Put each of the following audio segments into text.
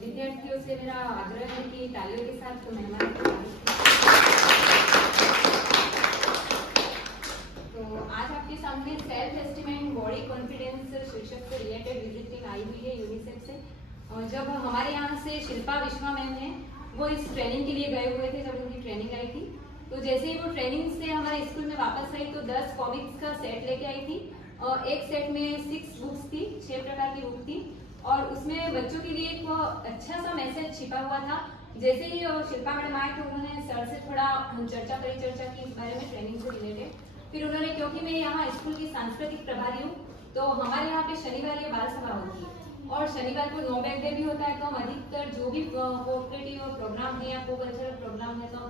विद्यार्थियों से मेरा आग्रह है कि तालियों के साथ तो मेहमान तो आज आपके सामने सेल्फ एस्टीमेट बॉडी कॉन्फिडेंस शीर्षक से रिलेटेड विजिटिंग आई हुई है यूनिसेफ से। और जब हमारे यहाँ से शिल्पा विश्वा मैम है वो इस ट्रेनिंग के लिए गए हुए थे, जब उनकी ट्रेनिंग आई थी तो जैसे ही वो ट्रेनिंग से हमारे स्कूल में वापस आई तो 10 कॉमिक्स का सेट लेके आई थी और एक सेट में 6 बुक्स थी, 6 प्रकार की बुक थी और उसमें बच्चों के लिए एक अच्छा सा मैसेज छिपा हुआ था। जैसे ही शिल्पा मैडम आए तो उन्होंने सर से थोड़ा चर्चा की इस बारे में ट्रेनिंग से रिलेटेड। फिर उन्होंने, क्योंकि मैं यहाँ स्कूल की सांस्कृतिक प्रभारी हूँ तो हमारे यहाँ पे शनिवार ये बाल सभा होती है और शनिवार को नो बैग डे भी होता है, तो हम अधिकतर जो भी कोऑपरेटिव प्रोग्राम है या को कल्चरल प्रोग्राम है तो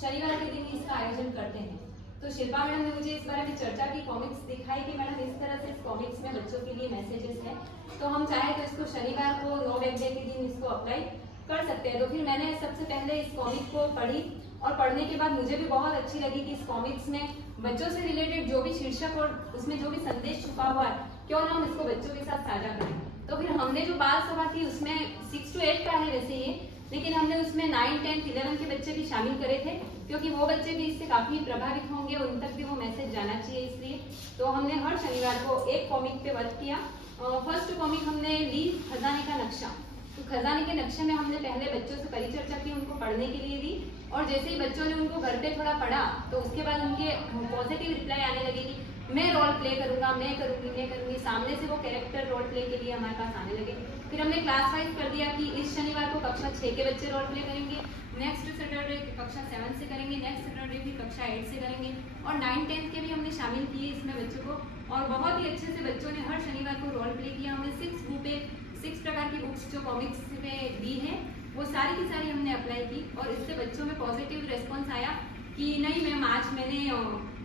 शनिवार के दिन इसका आयोजन करते हैं। तो शिल्पा मैडम ने मुझे इस बारे में चर्चा की, कॉमिक्स दिखाई कि मैडम इस तरह से कॉमिक्स में बच्चों के लिए मैसेजेस हैं, तो हम चाहे तो इसको शनिवार को नो बैग डे के दिन इसको अप्लाई कर सकते हैं। तो फिर मैंने सबसे पहले इस कॉमिक को पढ़ी और पढ़ने के बाद मुझे भी बहुत अच्छी लगी कि इस कॉमिक्स में बच्चों से रिलेटेड जो भी शीर्षक और उसमें जो भी संदेश छुपा हुआ है क्यों ना हम इसको बच्चों के साथ साझा करें। तो फिर हमने जो बाल सभा थी उसमें 6 to 8 का है वैसे ये, लेकिन हमने उसमें 9, 10, 11 के बच्चे भी शामिल करे थे क्योंकि वो बच्चे भी इससे काफी प्रभावित होंगे और उन तक भी वो मैसेज जाना चाहिए, इसलिए तो हमने हर शनिवार को एक कॉमिक पे वर्क किया। फर्स्ट कॉमिक हमने ली खजाने का नक्शा। तो खजाने के नक्शे में हमने पहले बच्चों से परिचर्चा की, उनको पढ़ने के लिए दी और जैसे ही बच्चों ने उनको घर पे थोड़ा पढ़ा तो उसके बाद उनके पॉजिटिव रिप्लाई आने लगे कि मैं रोल प्ले करूंगा, मैं करूंगी। सामने से वो कैरेक्टर रोल प्ले के लिए हमारे पास आने लगे। फिर हमने क्लास वाइज कर दिया कि इस शनिवार को कक्षा 6 के बच्चे रोल प्ले करेंगे, नेक्स्ट सैटरडे कक्षा 7 से करेंगे, नेक्स्ट सैटरडे भी कक्षा 8 से करेंगे और 9, 10 के भी हमने शामिल किए इसमें बच्चों को और बहुत ही अच्छे से बच्चों ने हर शनिवार को रोल प्ले किया। हमने 6 प्रकार की बुक्स जो कॉमिक्स में दी है वो सारी की सारी हमने अप्लाई की और इससे बच्चों में पॉजिटिव रेस्पॉन्स आया कि नहीं मैम आज मैंने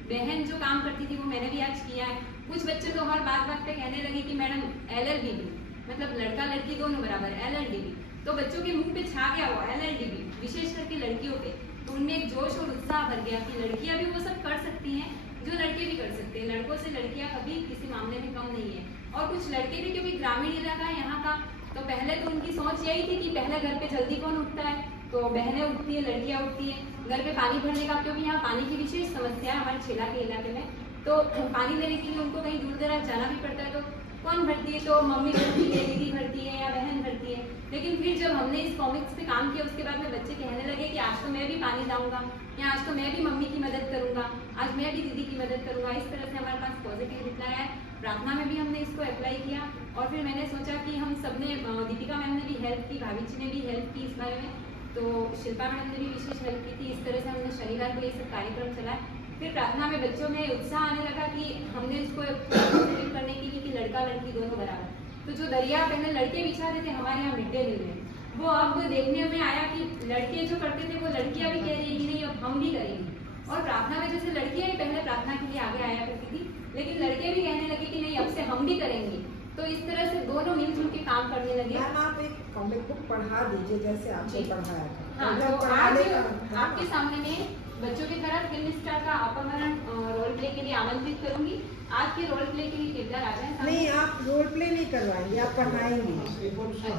बहन जो काम करती थी वो मैंने भी आज किया है। कुछ बच्चे तो हर बात पे कहने लगे कि मैडम LLDB मतलब लड़का लड़की दोनों बराबर LLDB, तो बच्चों के मुंह पे छा गया वो LLDB, विशेष करके लड़कियों पे। तो उनमें एक जोश और उत्साह भर गया कि लड़कियां भी वो सब कर सकती हैं जो लड़के भी कर सकते हैं, लड़कों से लड़कियां कभी किसी मामले में कम नहीं है। और कुछ लड़के भी, क्योंकि ग्रामीण इलाका है यहाँ का, तो पहले तो उनकी सोच यही थी कि पहले घर पे जल्दी कौन उठता है, तो बहनें उठती है, लड़कियां उठती है घर पे पानी भरने का, क्योंकि यहाँ पानी की विशेष समस्या है हमारे छेला के इलाके में। तो पानी लेने के लिए उनको कहीं दूर दराज जाना भी पड़ता है, तो कौन भरती है, तो मम्मी भरती है, दीदी भरती है या बहन भरती है। लेकिन फिर जब हमने इस कॉमिक्स पे काम किया उसके बाद में बच्चे कहने लगे कि आज तो मैं भी पानी लाऊंगा या आज तो मैं भी मम्मी की मदद करूंगा, आज मैं भी दीदी की मदद करूंगा। इस तरह से हमारे पास पॉजिटिव रिप्लाई आया। प्रार्थना में भी हमने इसको अप्लाई किया और फिर मैंने सोचा कि हम सबने, दीपिका मैम ने भी हेल्प की, भाभी जी ने भी हेल्प की इस बारे में, तो शिल्पा मैडम ने भी विशेष हेल्प की थी। इस तरह से हमने शनिवार को ये सब कार्यक्रम चलाया। फिर प्रार्थना में बच्चों में उत्साह आने लगा कि हमने इसको करने के लिए कि लड़का लड़की दोनों बराबर। तो जो दरिया पहले लड़के बिछाते थे हमारे यहाँ मिड डे मील में, वो अब देखने में आया कि लड़के जो करते थे वो लड़कियां भी कह रही है कि नहीं अब हम भी करेंगे। और प्रार्थना में जैसे लड़कियां ही पहले प्रार्थना के लिए आगे आया करती थी, लेकिन लड़के भी कहने लगे कि नहीं अब से हम भी करेंगे। तो इस तरह से दोनों मिलजुल के काम करने लगे। आप एक कॉमिक बुक पढ़ा दीजिए जैसे आपने पढ़ाया था। हाँ, तो आज आपके सामने में बच्चों की तरह फिल्म स्टार का अपहरण रोल प्ले के लिए आमंत्रित करूंगी। आज के रोल प्ले के लिए किरदार आ जाए। नहीं, आप रोल प्ले नहीं करवाएंगे, आप पढ़ाएंगे।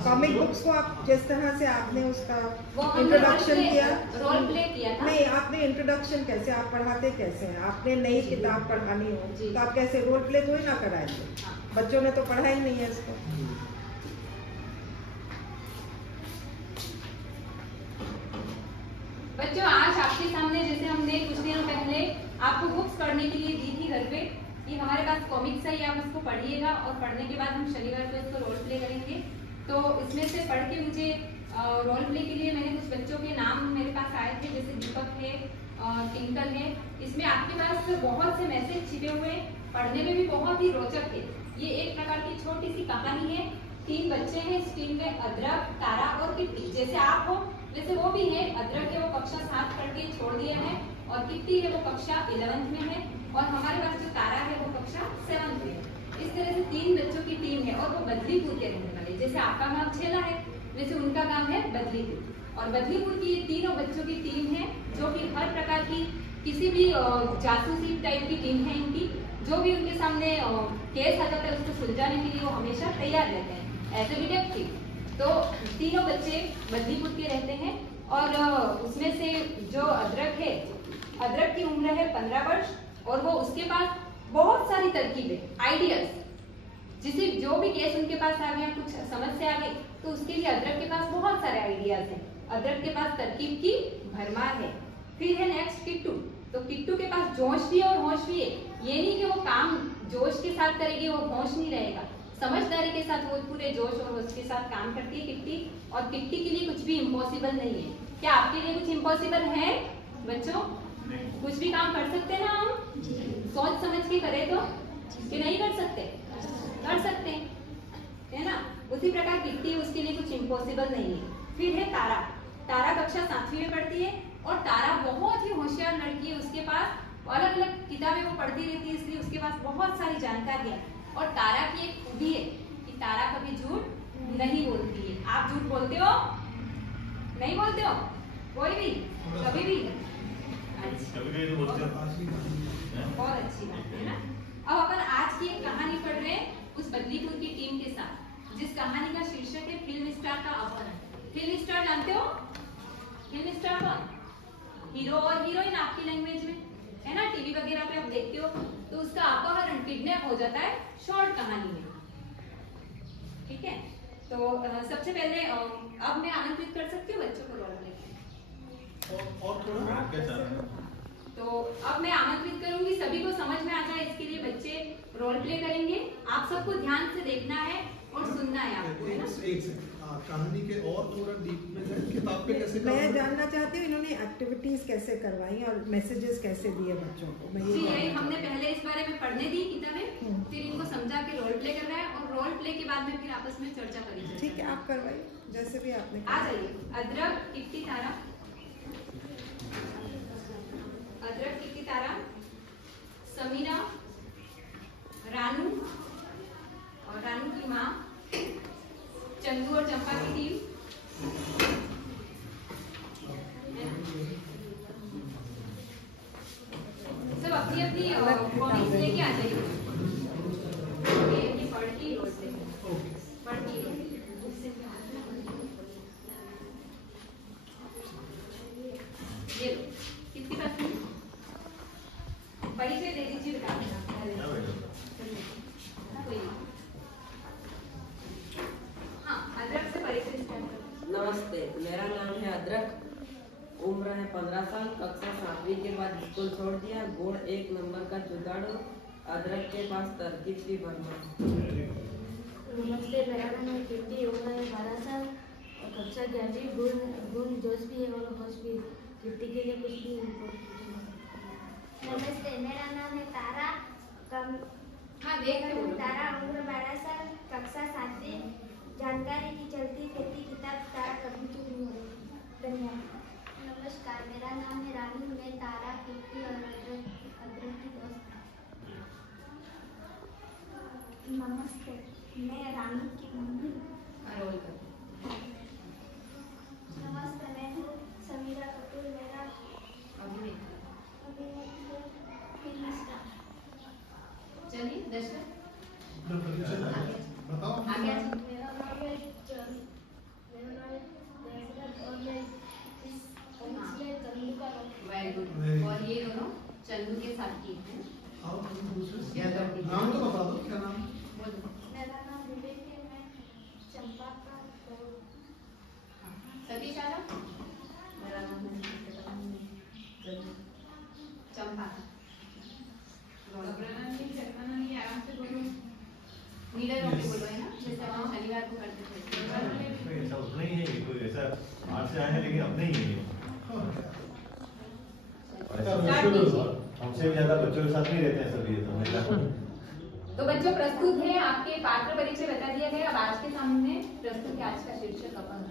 कॉमिक बुक्स को आप जिस तरह से आपने उसका इंट्रोडक्शन किया, रोल प्ले किया था। नहीं, आपने इंट्रोडक्शन कैसे, आप पढ़ाते कैसे हैं? आपने नई किताब पढ़ानी हो तो आप कैसे रोल प्ले थोड़ी ना कराएंगे? बच्चों ने तो पढ़ा ही नहीं है इसको। बच्चों आज आपके सामने जैसे हमने कुछ दिनों पहले आपको बुक्स पढ़ने के लिए दी थी घर पे, कि हमारे पास कॉमिक्स है, आप उसको पढ़िएगा और पढ़ने के बाद हम शनिवार को इसको रोल प्ले करेंगे। तो इसमें से पढ़ के मुझे रोल प्ले के लिए मैंने कुछ बच्चों के नाम मेरे पास आए थे, जैसे दीपक है, टिंकल है। इसमें आपके पास बहुत से मैसेज छिपे हुए, पढ़ने में भी बहुत ही रोचक है। ये एक प्रकार की छोटी सी कहानी है। 3 बच्चे हैं इस टीम में, अदरक, तारा और किट्टी। जैसे आप हो वैसे वो भी है। अदरक है वो कक्षा 7 पढ़ के छोड़ दिया है और किट्टी है वो कक्षा 11th में है और हमारे पास जो तारा है वो कक्षा 7th में है। इस तरह से 3 बच्चों की टीम है और वो बदलीपुर के रहने वाले। जैसे आपका गाँव छेला है वैसे उनका गाँव है बदलीपुर और बदलीपुर की ये तीनों बच्चों की टीम है जो कि हर प्रकार की किसी भी जासूसी टाइप की टीम है इनकी। जो भी उनके सामने केस आ जाता है उसको सुलझाने के लिए वो हमेशा तैयार रहते हैं एज ए डिटेक्टिव। तो तीनों बच्चे बदलीपुर के रहते हैं और उसमें से जो अदरक है, अदरक की उम्र है 15 वर्ष और वो उसके पास बहुत सारी तरकीबें, आइडियाज, जिसे जो भी केस उनके पास आ गया, कुछ समस्या आ गई तो उसके लिए अदरक के पास बहुत सारे आइडियाज हैं। अदरक के पास तरकीब की भरमार है। फिर है नेक्स्ट किट्टू। तो किट्टू के पास जोश भी है और होश भी है। ये नहीं कि वो काम जोश के साथ करेगी और होश नहीं रहेगा, समझदारी के साथ वो पूरे जोश और होश के साथ काम करती है किट्टी। और किट्टी के लिए कुछ भी इम्पॉसिबल नहीं है। क्या आपके लिए कुछ इम्पॉसिबल है बच्चों? कुछ भी काम कर सकते हैं ना हम, सोच समझ के करें तो, कि नहीं कर सकते? कर सकते हैं, है ना। उसी प्रकार किट्टी, उसके लिए कुछ इम्पॉसिबल नहीं है। फिर है तारा। तारा कक्षा 7वीं में पढ़ती है और तारा बहुत ही होशियार लड़की है। उसके पास अलग अलग किताबें वो पढ़ती रहती है, इसलिए उसके पास बहुत सारी जानकारी है। और तारा की एक खूबी है कि तारा कभी झूठ नहीं बोलती है। आप झूठ बोलते हो? नहीं बोलते हो कोई भी, कभी भी? बहुत अच्छी बात है ना। अब अपन आज की एक कहानी पढ़ रहे हैं उस बदलीपुर की टीम के साथ, जिस कहानी का शीर्षक है फिल्म स्टार का अपहरण। फिल्म स्टार जानते हो? फिल्म स्टार कौन? हीरो और हीरोइन आपकी लैंग्वेज में, है ना, टीवी वगैरह पे आप देखते हो। तो उसका अपहरण, किडनैप हो जाता है शॉर्ट कहानी में। ठीक है, तो सबसे पहले अब मैं आमंत्रित कर सकती हूँ बच्चों को रोल प्ले। और थोड़ा तो अब मैं आमंत्रित करूंगी, सभी को समझ में आ जाए इसके लिए बच्चे रोल प्ले करेंगे। आप सबको ध्यान से देखना है और सुनना है आपको, है ना। कहानी के और थोड़ा डीप में जाए, किताब पे कैसे मैं जानना चाहती हूँ इन्होंने एक्टिविटीज कैसे करवाई और मैसेजेस कैसे दिए बच्चों को। मैं जी, यही हमने पहले इस बारे में पढ़ने दी किताबें, फिर इनको समझा के रोल प्ले कर रहा है और रोल प्ले के बाद में फिर आपस में चर्चा करेंगे। ठीक है, आप करवाइए जैसे भी आपने। आ जाइए। अदरक, किट्टी, तारा। अदरक, किट्टी, तारा, समीरा, रानू और रानू की माँ, चंदू और चंपा की टीम। सब अपनी अपनी कॉपीज लेके आ जाइए। ये पढ़ के रोल प्ले, पढ़ के ये किसके पास है? परिचय दे दीजिए बेटा। हाँ, अदरक से परिचय स्टार्ट करो। नमस्ते, मेरा नाम है अदरक, उम्र है 15 साल, कक्षा 7वीं के बाद स्कूल छोड़ दिया, गुण 1 नंबर का जुगाड़ू, अदरक के पास तरकीब की भरमार। नमस्ते, मेरा नाम है किट्टी, उम्र है 12 साल और कक्षा 11वीं, गुण जोश भी है और होश भी। किट्टी के लिए कुछ भी नहीं। नमस्ते, मेरा नाम है तारा, हाँ, देख के बोलो। तारा, उम्र 12 साल, कक्षा 7वीं, जानकारी की चलती फिरती किताब, तारा कभी चूक नहीं होगी। धन्यवाद। नमस्कार, मेरा नाम है रानू, मैं तारा, किट्टी और अदरक की दोस्त। नमस्ते, मैं रानू की मम्मी। रोल करो। नमस्ते, मैं हूँ समीरा कपूर, मेरा अभिनेता। Film star. चलिए दर्शक बताओ। आगे आ जाओ। मेरा नाम है दशरथ और मैं इसलिए चंदू का वेरी गुड। और ये दोनों चंदू के साथ की हैं। आओ तुम दूसरे नाम तो बता दो, क्या नाम? बोलो। मेरा नाम विवेक है, मैं चंपा का सतीश आ जाओ। मेरा नाम है चंपा। आराम से बोलो, नीडर होके बोलो, है ना, जैसे हम शनिवार को करते थे। ऐसा उतना ही है, कोई ऐसा बाहर से आए हैं लेकिन अपने ही है। हमसे भी ज्यादा बच्चों के साथ नहीं रहते हैं सभी, तो बच्चों प्रस्तुत है, आपके पात्र परिचय बता दिया गया। अब आज के सामने प्रस्तुत है आज का शीर्षक अपहरण।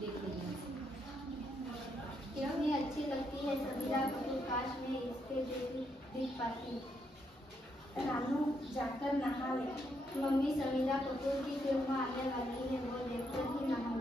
देख लीजिए। क्यों भी अच्छी लगती है समीरा कपूर, काश में इसके देख पाती। रानू जाकर नहा ले, मम्मी समीरा कपूर की फिल्म आने वाली है, वो देखकर ही नहा